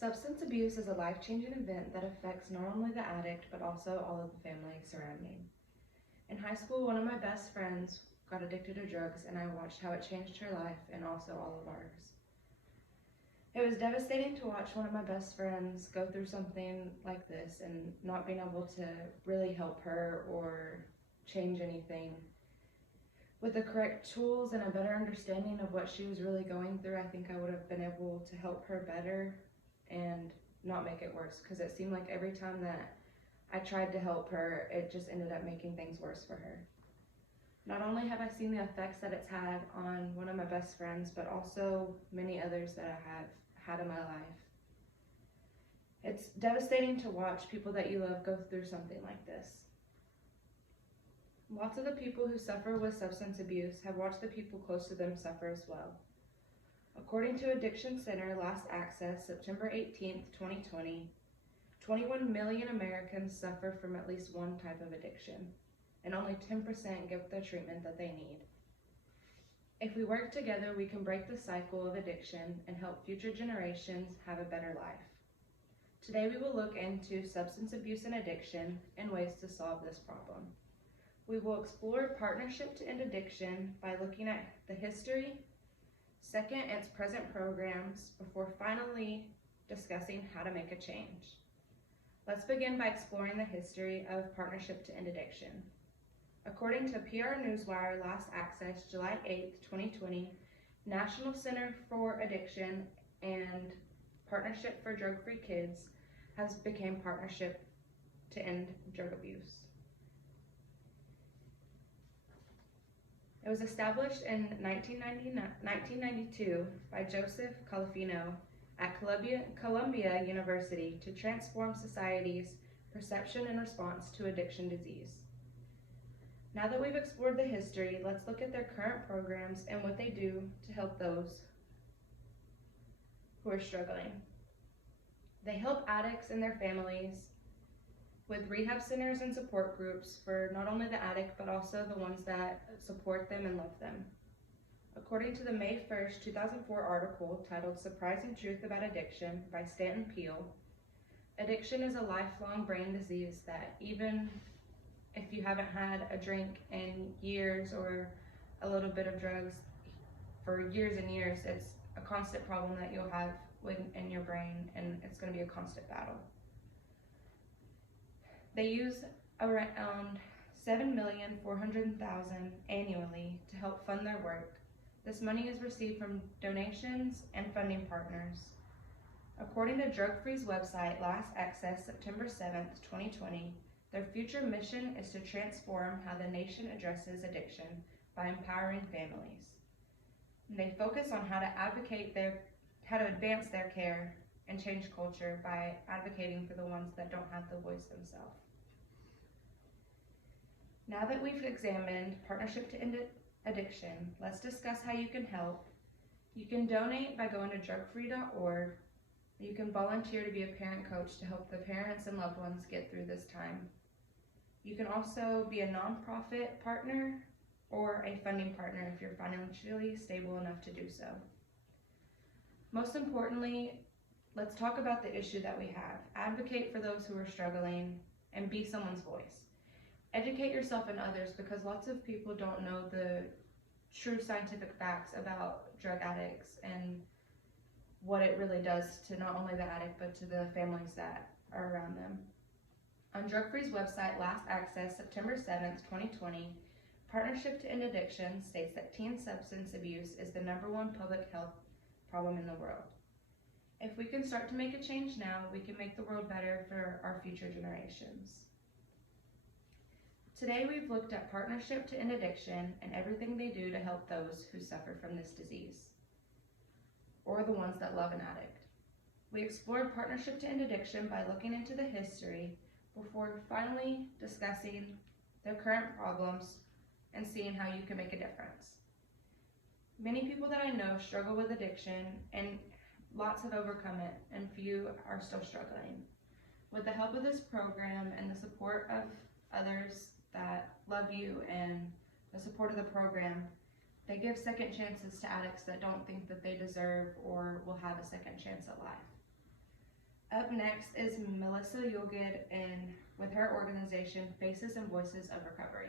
Substance abuse is a life-changing event that affects not only the addict, but also all of the family surrounding. In high school, one of my best friends got addicted to drugs, and I watched how it changed her life and also all of ours. It was devastating to watch one of my best friends go through something like this and not being able to really help her or change anything. With the correct tools and a better understanding of what she was really going through, I think I would have been able to help her better and not make it worse, because it seemed like every time that I tried to help her, it just ended up making things worse for her. Not only have I seen the effects that it's had on one of my best friends, but also many others that I have had in my life. It's devastating to watch people that you love go through something like this. Lots of the people who suffer with substance abuse have watched the people close to them suffer as well. According to Addiction Center Last Access, September 18th, 2020, 21 million Americans suffer from at least one type of addiction, and only 10% get the treatment that they need. If we work together, we can break the cycle of addiction and help future generations have a better life. Today we will look into substance abuse and addiction and ways to solve this problem. We will explore partnership to end addiction by looking at the history, second, its present programs, before finally discussing how to make a change. Let's begin by exploring the history of Partnership to End Addiction. According to PR Newswire Last Access, July 8, 2020, National Center for Addiction and Partnership for Drug-Free Kids has become Partnership to End Drug Abuse. It was established in 1992 by Joseph Califino at Columbia University to transform society's perception and response to addiction disease. Now that we've explored the history, let's look at their current programs and what they do to help those who are struggling. They help addicts and their families with rehab centers and support groups for not only the addict, but also the ones that support them and love them. According to the May 1st, 2004 article titled Surprising Truth About Addiction by Stanton Peele, addiction is a lifelong brain disease that even if you haven't had a drink in years or a little bit of drugs for years and years, it's a constant problem that you'll have in your brain, and it's going to be a constant battle. They use around $7,400,000 annually to help fund their work. This money is received from donations and funding partners. According to Drug Free's website, Last Access, September 7th, 2020, their future mission is to transform how the nation addresses addiction by empowering families. And they focus on how to advance their care and change culture by advocating for the ones that don't have the voice themselves. Now that we've examined Partnership to End Addiction, let's discuss how you can help. You can donate by going to drugfree.org. You can volunteer to be a parent coach to help the parents and loved ones get through this time. You can also be a nonprofit partner or a funding partner if you're financially stable enough to do so. Most importantly, let's talk about the issue that we have. Advocate for those who are struggling and be someone's voice. Educate yourself and others, because lots of people don't know the true scientific facts about drug addicts and what it really does to not only the addict but to the families that are around them. On Drug Free's website, Last Access, September 7th, 2020, Partnership to End Addiction states that teen substance abuse is the #1 public health problem in the world. If we can start to make a change now, we can make the world better for our future generations. Today we've looked at Partnership to End Addiction and everything they do to help those who suffer from this disease, or the ones that love an addict. We explored Partnership to End Addiction by looking into the history before finally discussing their current problems and seeing how you can make a difference. Many people that I know struggle with addiction, and lots have overcome it, and few are still struggling. With the help of this program and the support of others that love you and the support of the program, they give second chances to addicts that don't think that they deserve or will have a second chance at life. Up next is Melissa Yulgid with her organization, Faces and Voices of Recovery.